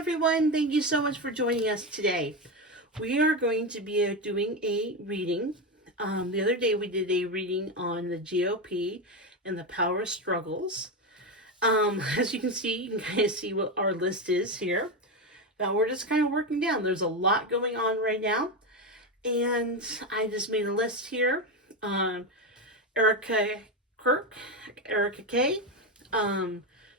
everyone. Thank you so much for joining us today. We are going to be doing a reading. The other day we did a reading on the GOP and the power struggles. As you can see, you can kind of see what our list is here. Now we're just kind of working down. There's a lot going on right now. And I just made a list here. Erika Kirk, Erika K,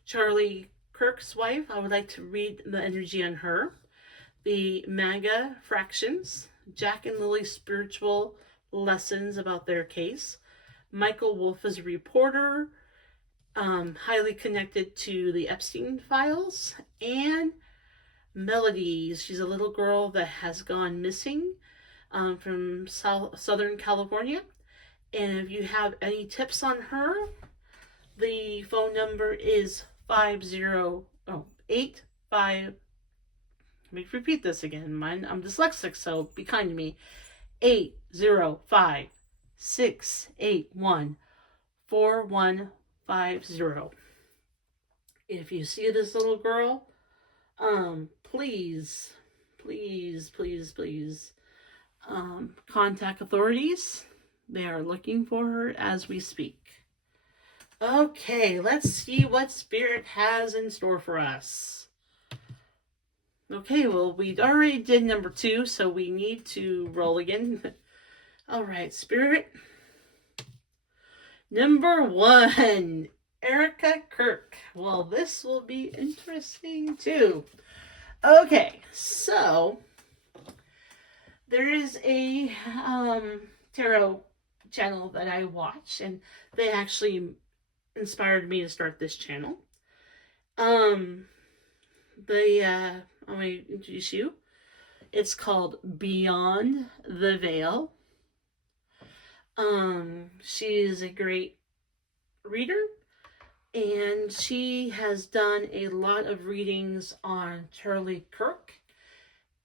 Charlie Kirk's wife. I would like to read the energy on her. The MAGA fractions, Jack and Lily's spiritual lessons about their case. Michael Wolff is a reporter, highly connected to the Epstein files. And Melody, she's a little girl that has gone missing from Southern California. And if you have any tips on her, the phone number is 85. Let me repeat this again. I'm dyslexic, so be kind to me. 805-681-4150. If you see this little girl, please, contact authorities. They are looking for her as we speak. Okay, let's see what Spirit has in store for us. Okay, well, we already did number 2, so we need to roll again. All right, Spirit. Number 1, Erika Kirk. Well, this will be interesting too. Okay, so there is a tarot channel that I watch, and they actually inspired me to start this channel. I'm going to introduce you. It's called Beyond the Veil. She is a great reader, and she has done a lot of readings on Charlie Kirk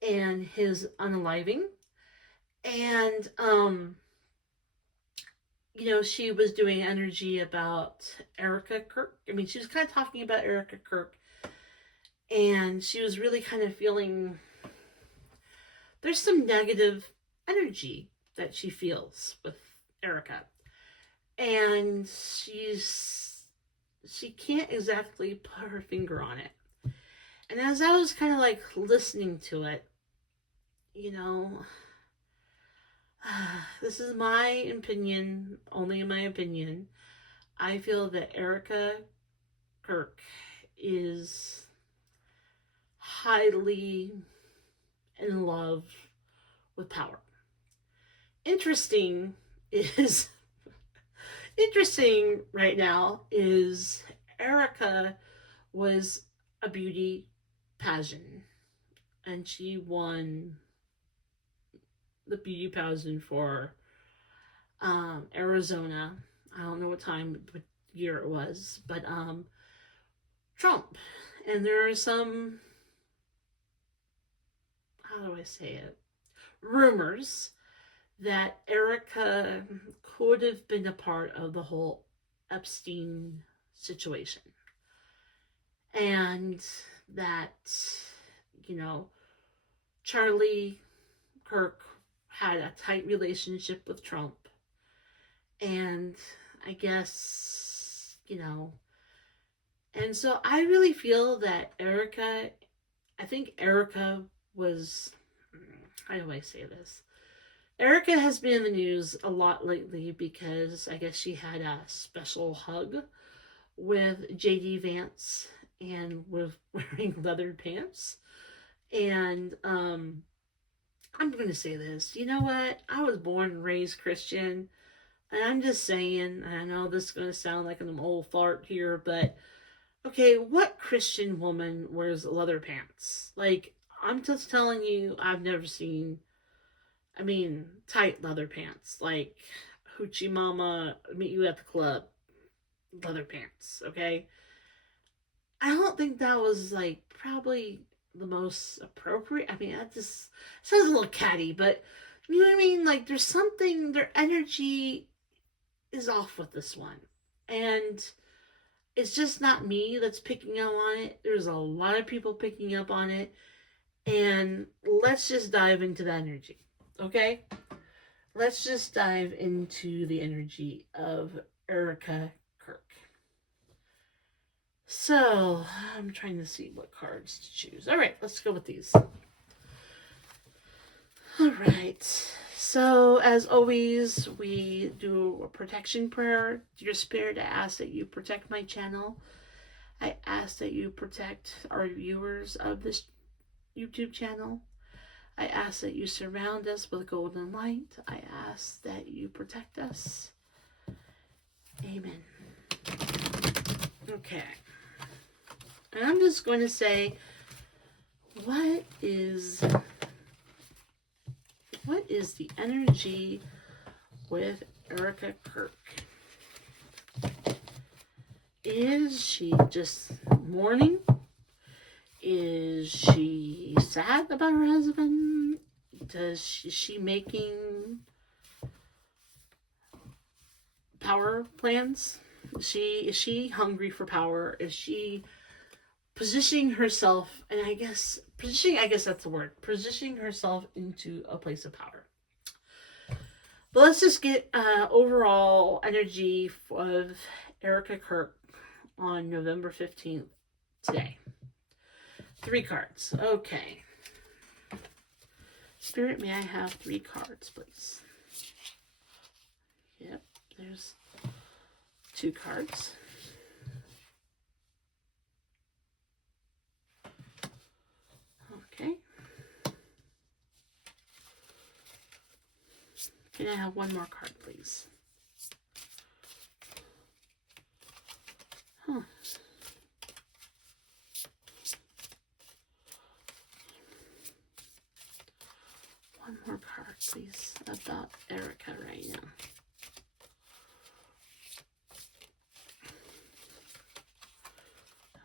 and his unaliving. And she was doing energy about Erika Kirk. I mean, she was kind of talking about Erika Kirk, and she was really kind of feeling there's some negative energy that she feels with Erika, and she can't exactly put her finger on it. And as I was kind of like listening to it, this is my opinion, only my opinion. I feel that Erika Kirk is highly in love with power. Interesting right now is Erika was a beauty pageant, and she won the beauty pageant for Arizona. I don't know what year it was, but Trump. And there are some, how do I say it, rumors that Erika could have been a part of the whole Epstein situation. And that, Charlie Kirk had a tight relationship with Trump. And I guess, and so I really feel that Erika was, how do I say this? Erika has been in the news a lot lately because I guess she had a special hug with J.D. Vance and was wearing leather pants. And I'm going to say this. You know what? I was born and raised Christian. And I'm just saying, I know this is going to sound like an old fart here, but okay, what Christian woman wears leather pants? Like, I'm just telling you, I've never seen, tight leather pants. Like, Hoochie Mama, meet you at the club, leather pants, okay? I don't think that was, probably the most appropriate. That just sounds a little catty, but you know what I mean? Like, there's something, their energy is off with this one. And it's just not me that's picking up on it. There's a lot of people picking up on it. And let's just dive into the energy. Okay? Let's just dive into the energy of Erika Kirk. So, I'm trying to see what cards to choose. All right, let's go with these. All right. So, as always, we do a protection prayer. Dear Spirit, I ask that you protect my channel. I ask that you protect our viewers of this YouTube channel. I ask that you surround us with golden light. I ask that you protect us. Amen. Okay. And I'm just going to say, what is the energy with Erika Kirk? Is she just mourning? Is she sad about her husband? Is she making power plans? Is she hungry for power? Is she positioning herself, and I guess that's the word, positioning herself into a place of power? But let's just get overall energy of Erika Kirk on November 15th today. 3 cards. Okay. Spirit, may I have 3 cards, please? Yep, there's 2 cards. Okay. Can I have 1 more card, please? Huh. One more card, please, about Erika right now.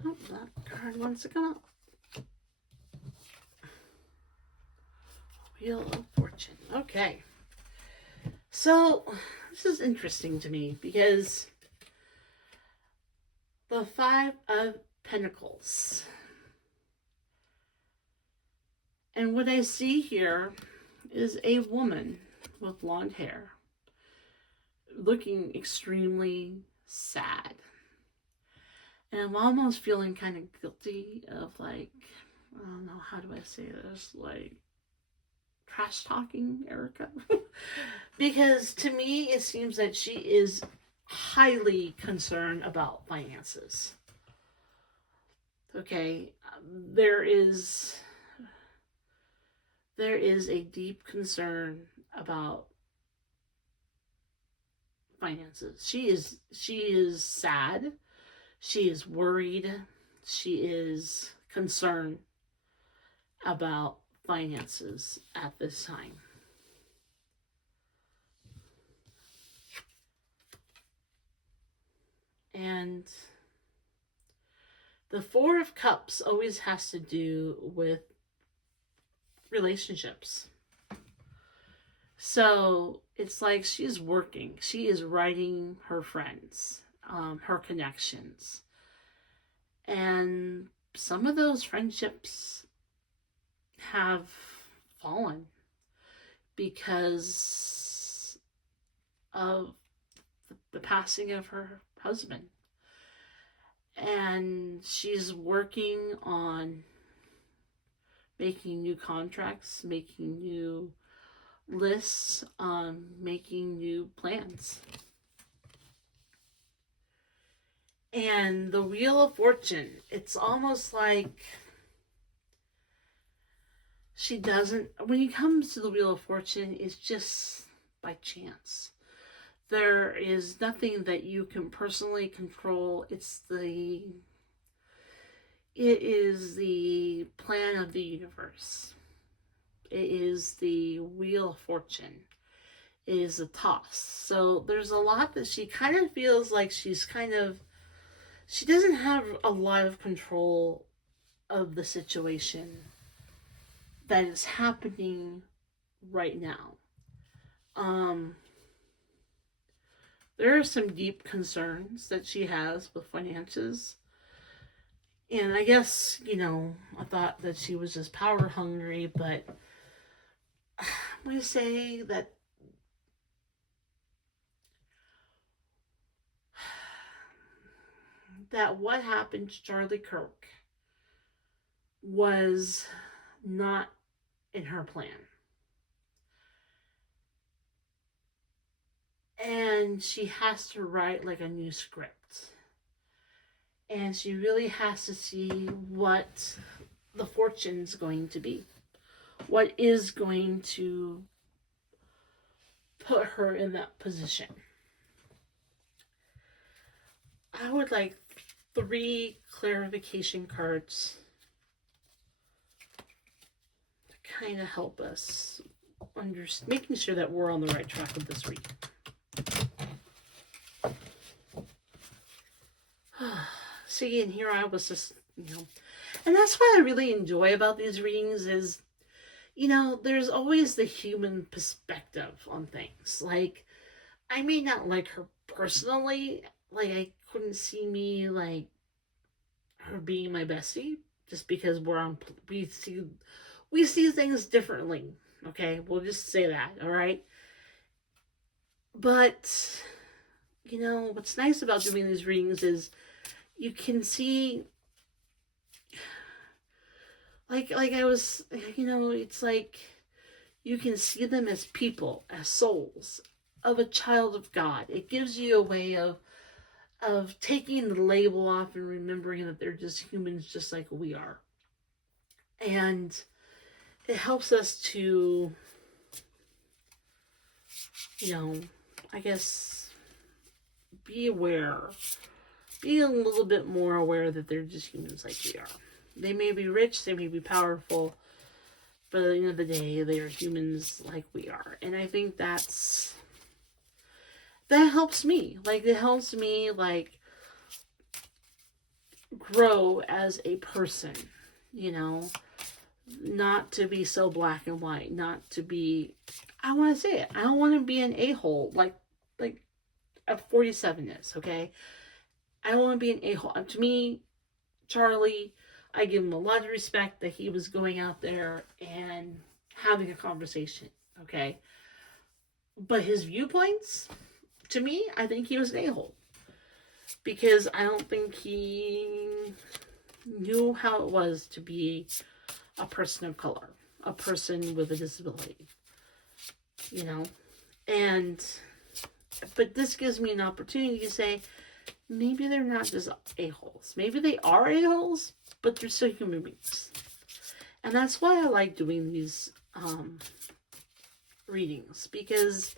Oh, that card wants to come up. Wheel of Fortune. Okay. So, this is interesting to me because the 5 of Pentacles. And what I see here is a woman with blonde hair looking extremely sad. And I'm almost feeling kind of guilty of, like, I don't know, how do I say this? Like, trash talking Erika. Because to me, it seems that she is highly concerned about finances. Okay, there is a deep concern about finances. She is sad. She is worried. She is concerned about finances at this time. And the 4 of Cups always has to do with relationships. So it's like she's working. She is writing her friends, her connections. And some of those friendships have fallen because of the passing of her husband. And she's working on making new contracts, making new lists, making new plans. And the Wheel of Fortune, it's almost like she doesn't, when it comes to the Wheel of Fortune, it's just by chance. There is nothing that you can personally control. It is the plan of the universe. It is the Wheel of Fortune. It is a toss. So there's a lot that she kind of feels like she doesn't have a lot of control of the situation that is happening right now. there are some deep concerns that she has with finances. And I guess, I thought that she was just power hungry, but I'm going to say that what happened to Charlie Kirk was not in her plan. And she has to write like a new script. And she really has to see what the fortune's going to be. What is going to put her in that position. I would like 3 clarification cards to kind of help us making sure that we're on the right track with this read. See, and here I was just, and that's what I really enjoy about these readings is, there's always the human perspective on things. Like, I may not like her personally, like I couldn't see me like her being my bestie just because we see things differently. Okay, we'll just say that, all right? But what's nice about doing these readings is you can see like I was, it's like you can see them as people, as souls of a child of God. It gives you a way of taking the label off and remembering that they're just humans just like we are. And it helps us to, I guess, be aware, be a little bit more aware that they're just humans like we are. They may be rich, they may be powerful, but at the end of the day, they are humans like we are. And I think that helps me. Like, it helps me, like, grow as a person, not to be so black and white, not to be, I want to say it, I don't want to be an a-hole like a 47 is, okay? I don't want to be an a-hole. To me, Charlie, I give him a lot of respect that he was going out there and having a conversation, okay? But his viewpoints, to me, I think he was an a-hole. Because I don't think he knew how it was to be a person of color, a person with a disability, And, but this gives me an opportunity to say, maybe they're not just a-holes. Maybe they are a-holes, but they're still human beings. And that's why I like doing these readings, because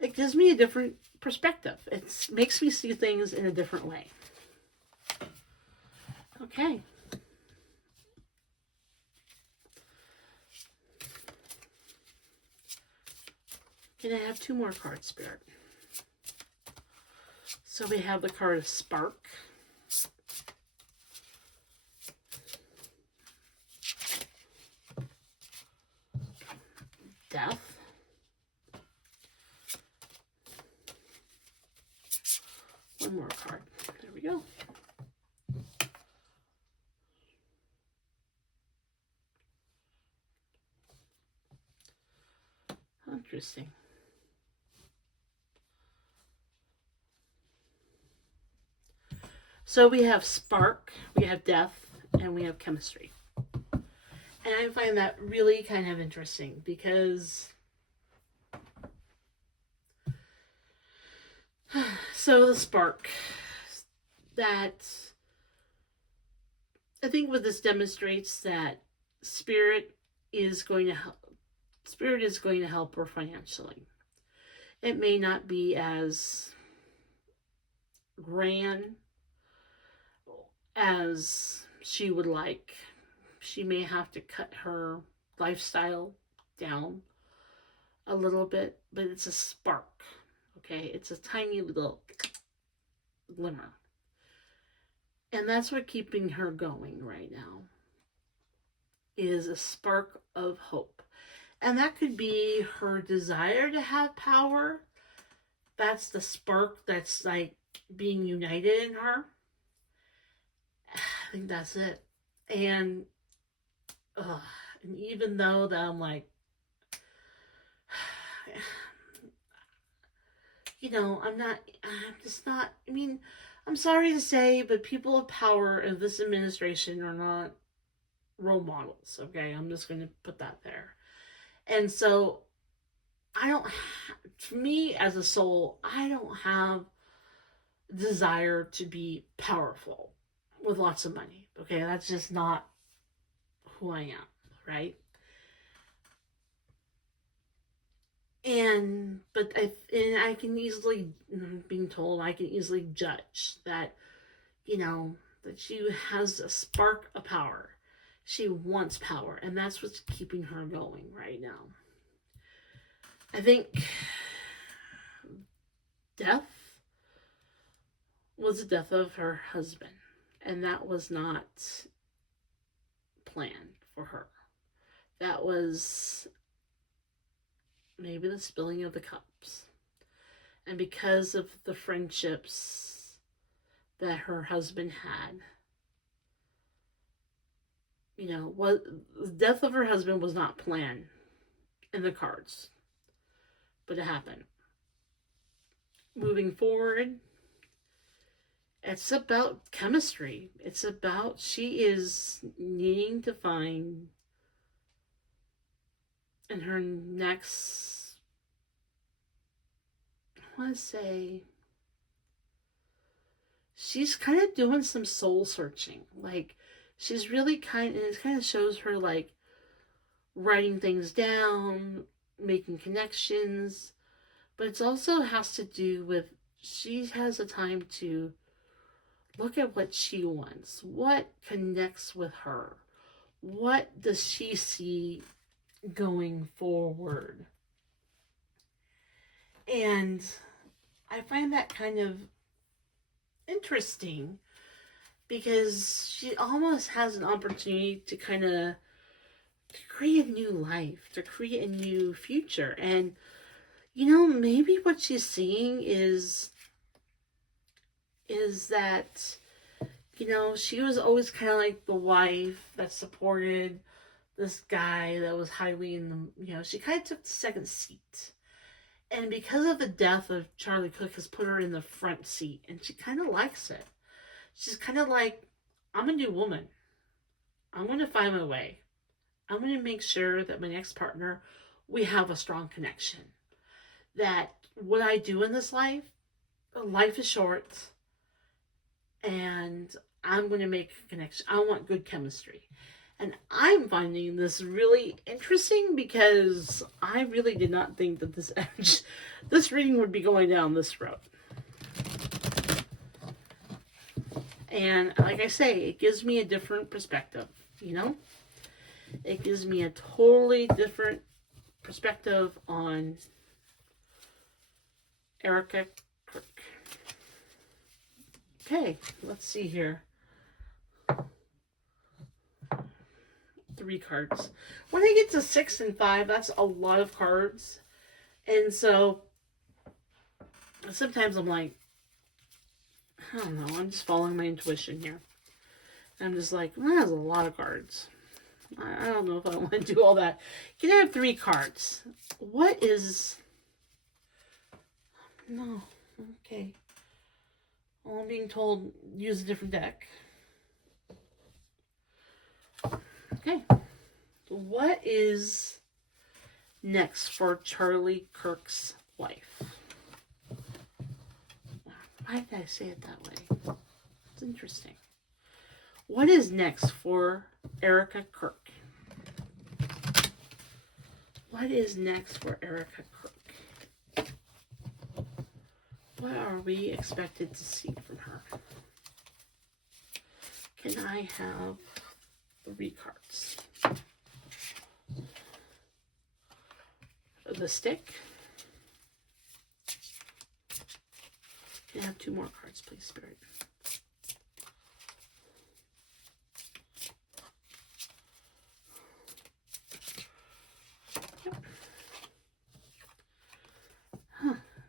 it gives me a different perspective. It makes me see things in a different way. Okay. Can I have 2 more cards, Spirit? So we have the card of Spark. Death. One more card. There we go. Interesting. So we have Spark, we have Death, and we have Chemistry. And I find that really kind of interesting because so the Spark, that I think what this demonstrates that Spirit is going to help her financially. It may not be as grand as she would like. She may have to cut her lifestyle down a little bit, but it's a spark, okay? It's a tiny little glimmer. And that's what keeping her going right now, is a spark of hope. And that could be her desire to have power, that's the spark that's like being united in her. I think that's it. And and even though that I'm like, I'm just not, I mean, I'm sorry to say, but people of power in this administration are not role models, okay? I'm just going to put that there. And so, I don't, for me as a soul, I don't have desire to be powerful with lots of money, okay? That's just not who I am, right? And I can easily, being told, I can easily judge that, you know, that she has a spark of power. She wants power, and that's what's keeping her going right now. I think death was the death of her husband, and that was not planned for her. That was maybe the spilling of the cups. And because of the friendships that her husband had, what the death of her husband was not planned in the cards, but it happened. Moving forward, it's about chemistry. It's about she is needing to find in her next, I want to say, she's kind of doing some soul searching. Like, she's really it kind of shows her like writing things down, making connections, but it also has to do with she has a time to look at what she wants, what connects with her, what does she see going forward. And I find that kind of interesting because she almost has an opportunity to kind of create a new life, to create a new future. And maybe what she's seeing is that she was always kind of like the wife that supported this guy that was highly in the, she kind of took the second seat. And because of the death of Charlie Cook has put her in the front seat, and she kind of likes it. She's kind of like, I'm a new woman. I'm going to find my way. I'm going to make sure that my next partner, we have a strong connection. That what I do in this life is short, and I'm going to make a connection. I want good chemistry. And I'm finding this really interesting because I really did not think that this reading would be going down this road. And like I say, it gives me a different perspective, It gives me a totally different perspective on Erika Kirk. Okay, let's see here. 3 cards. When I get to 6 and 5, that's a lot of cards. And so sometimes I'm like, I don't know, I'm just following my intuition here. I'm just like, that's a lot of cards. I don't know if I want to do all that. Can I have 3 cards? What is... No. Okay. Well, I'm being told use a different deck. Okay. What is next for Charlie Kirk's life? Why did I say it that way? It's interesting. What is next for Erika Kirk? What is next for Erika Kirk? What are we expected to see from her? Can I have 3 cards? The stick. Can I have 2 more cards, please, Spirit? Yep.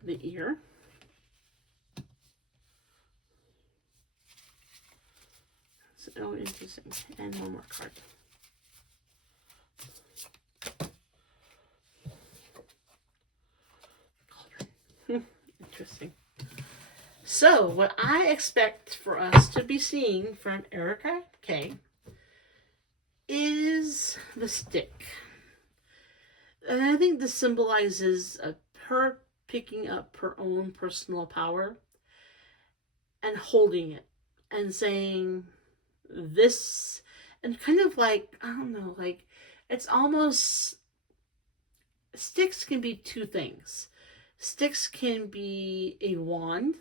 The ear. Interesting. And one more card. Interesting. So, what I expect for us to be seeing from Erika K is the stick. And I think this symbolizes her picking up her own personal power and holding it and saying this, and kind of like, I don't know, like it's almost, sticks can be two things. Sticks can be a wand,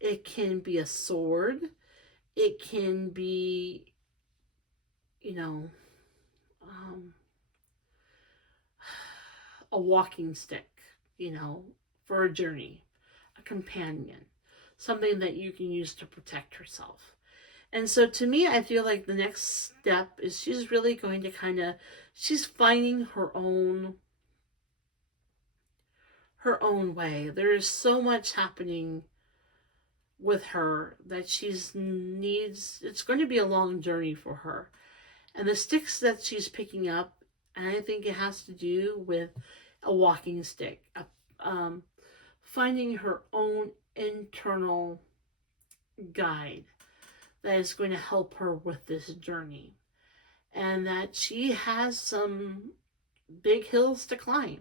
it can be a sword, it can be, you know, a walking stick, you know, for a journey, a companion, something that you can use to protect herself. And so to me, I feel like the next step is she's really going to kind of, she's finding her own way. There is so much happening with her that she's needs, it's going to be a long journey for her. And the sticks that she's picking up, and I think it has to do with a walking stick, finding her own internal guide that is going to help her with this journey. And that she has some big hills to climb.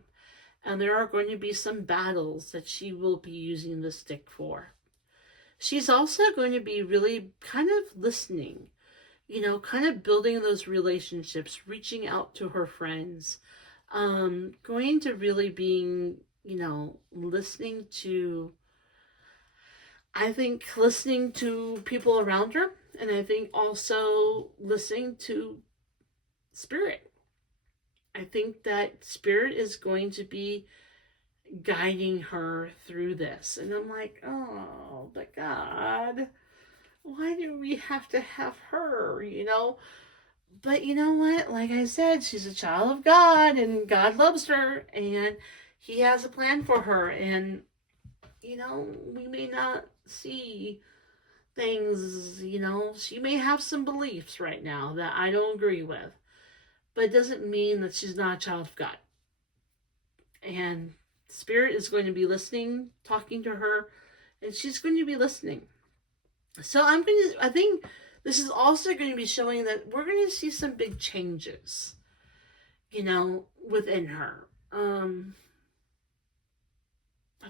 And there are going to be some battles that she will be using the stick for. She's also going to be really kind of listening, you know, kind of building those relationships, reaching out to her friends, going to really being, you know, listening to, I think, listening to people around her, and I think also listening to spirit. I think that spirit is going to be guiding her through this. And I'm like, oh, but God, why do we have to have her, you know? But you know what? Like I said, she's a child of God, and God loves her, and He has a plan for her. And, you know, we may not see things, you know, she may have some beliefs right now that I don't agree with, but it doesn't mean that she's not a child of God. And Spirit is going to be listening, talking to her, and she's going to be listening. So I think this is also going to be showing that we're going to see some big changes, you know, within her. I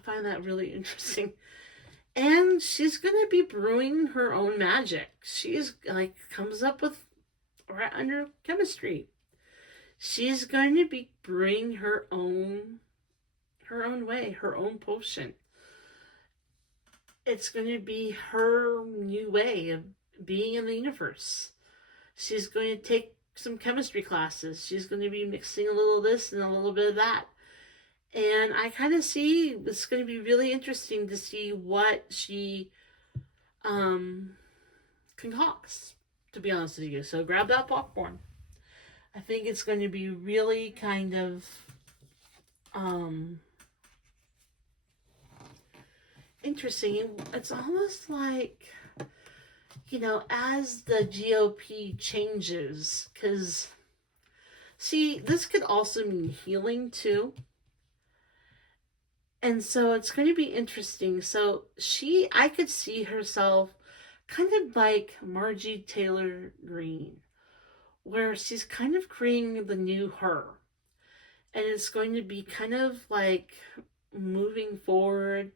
find that really interesting. And she's going to be brewing her own magic. She's like, comes up with, right under chemistry, she's going to be brewing her own way, her own potion. It's going to be her new way of being in the universe. She's going to take some chemistry classes. She's going to be mixing a little of this and a little bit of that. And I kind of see it's going to be really interesting to see what she concocts, to be honest with you. So grab that popcorn. I think it's going to be really kind of interesting. It's almost like, you know, as the GOP changes, because, see, this could also mean healing too. And so it's going to be interesting. So I could see herself kind of like Margie Taylor Greene, where she's kind of creating the new her. And it's going to be kind of like moving forward,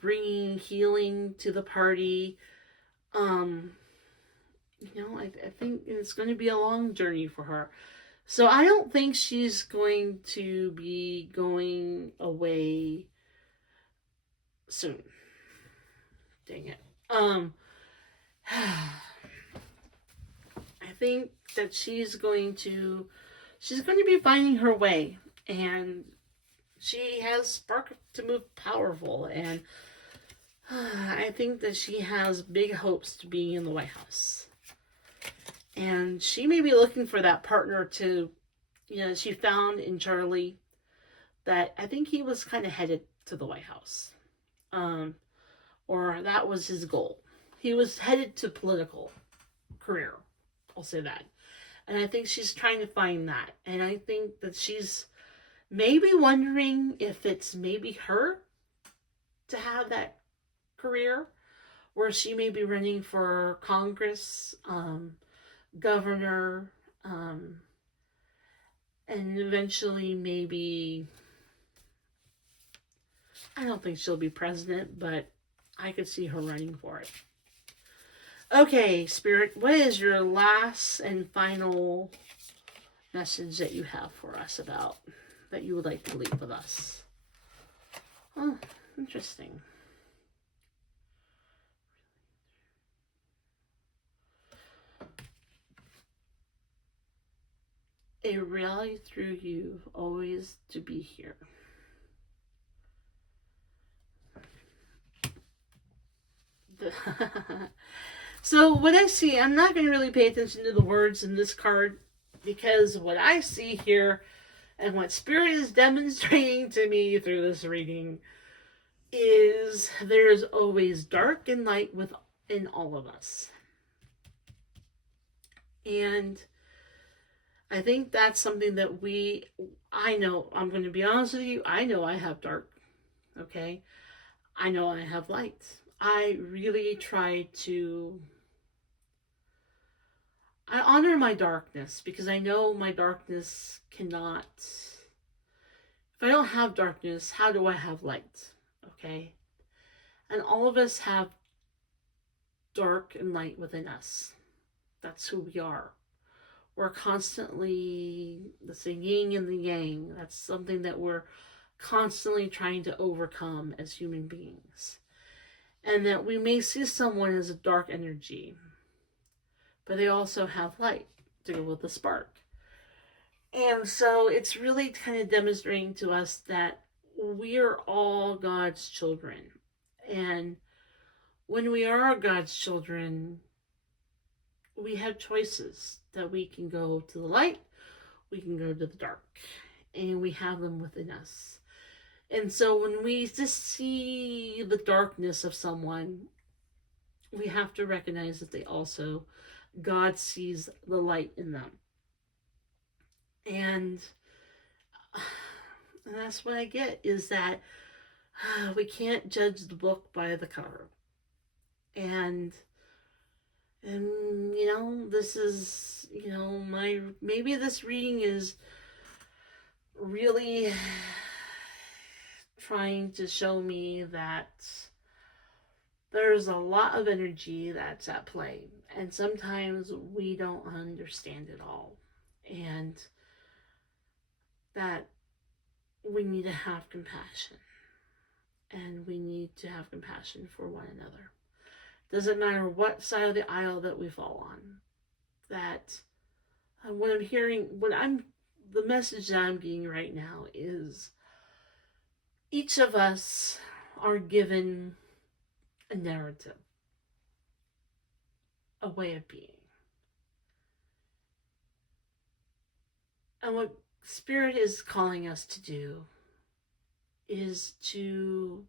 bringing healing to the party. You know, I think it's going to be a long journey for her. So I don't think she's going to be going away soon. Dang it. I think that she's going to be finding her way, and she has spark to move powerful, and I think that she has big hopes to being in the White House. And she may be looking for that partner to, you know, she found in Charlie, that I think he was kind of headed to the White House. Or that was his goal. He was headed to political career I'll say that. And I think she's trying to find that. And I think that she's maybe wondering if it's maybe her to have that career where she may be running for Congress, governor, and eventually maybe, I don't think she'll be president, but I could see her running for it. Okay, Spirit, what is your last and final message that you have for us about that you would like to leave with us? Oh, interesting. A rally through you, always to be here. So what I see, I'm not going to really pay attention to the words in this card because what I see here and what Spirit is demonstrating to me through this reading is there's always dark and light within all of us. And I think that's something that I know, I'm going to be honest with you, I know I have dark, okay? I know I have light. I really try to, I honor my darkness because I know my darkness cannot, if I don't have darkness, how do I have light? Okay? And all of us have dark and light within us. That's who we are. We're constantly the yin and the yang. That's something that we're constantly trying to overcome as human beings. And that we may see someone as a dark energy, but they also have light to go with the spark. And so it's really kind of demonstrating to us that we are all God's children. And when we are God's children, we have choices that we can go to the light, we can go to the dark, and we have them within us. And so when we just see the darkness of someone, we have to recognize that God sees the light in them. And that's what I get, is that we can't judge the book by the cover. And this is, maybe this reading is really trying to show me that there's a lot of energy that's at play, and sometimes we don't understand it all, and that we need to have compassion, and we need to have compassion for one another. Doesn't matter what side of the aisle that we fall on. That what I'm hearing, the message that I'm getting right now is each of us are given a narrative, a way of being. And what Spirit is calling us to do is to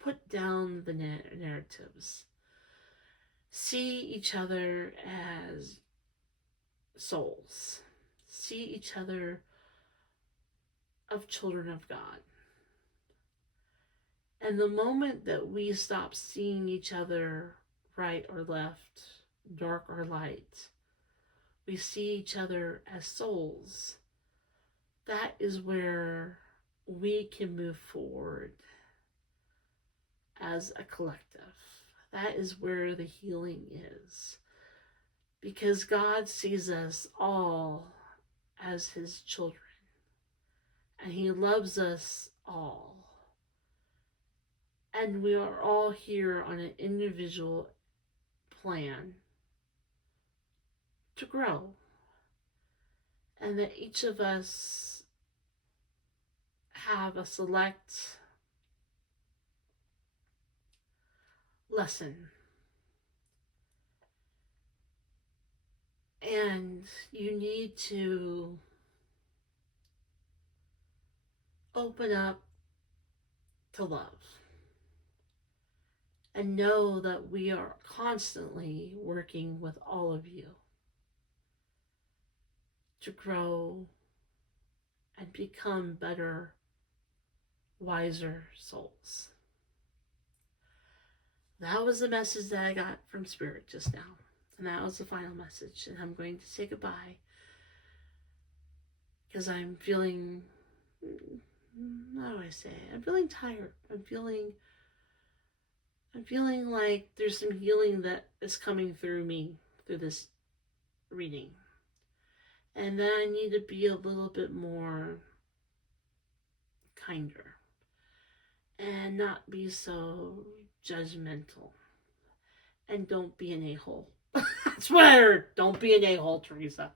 put down the narratives. See each other as souls. See each other of children of God. And the moment that we stop seeing each other right or left, dark or light, we see each other as souls. That is where we can move forward as a collective. That is where the healing is. Because God sees us all as his children. And he loves us all. And we are all here on an individual plan to grow. And that each of us have a select lesson. And you need to open up to love. And know that we are constantly working with all of you. to grow and become better, wiser souls. That was the message that I got from Spirit just now. And that was the final message. And I'm going to say goodbye because I'm feeling, how do I say it? I'm feeling tired. I'm feeling like there's some healing that is coming through me through this reading. And then I need to be a little bit more kinder and not be so judgmental. And don't be an a-hole. That's what I heard. Don't be an a-hole, Teresa.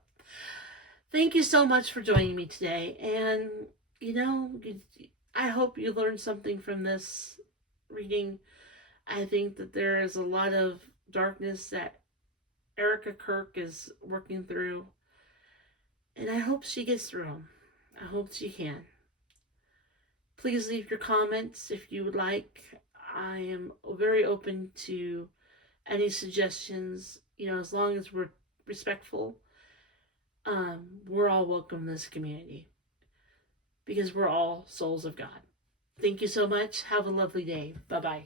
Thank you so much for joining me today. And, I hope you learned something from this reading. I think that there is a lot of darkness that Erika Kirk is working through. And I hope she gets through them. I hope she can. Please leave your comments if you would like. I am very open to any suggestions, as long as we're respectful. We're all welcome in this community because we're all souls of God. Thank you so much. Have a lovely day. Bye-bye.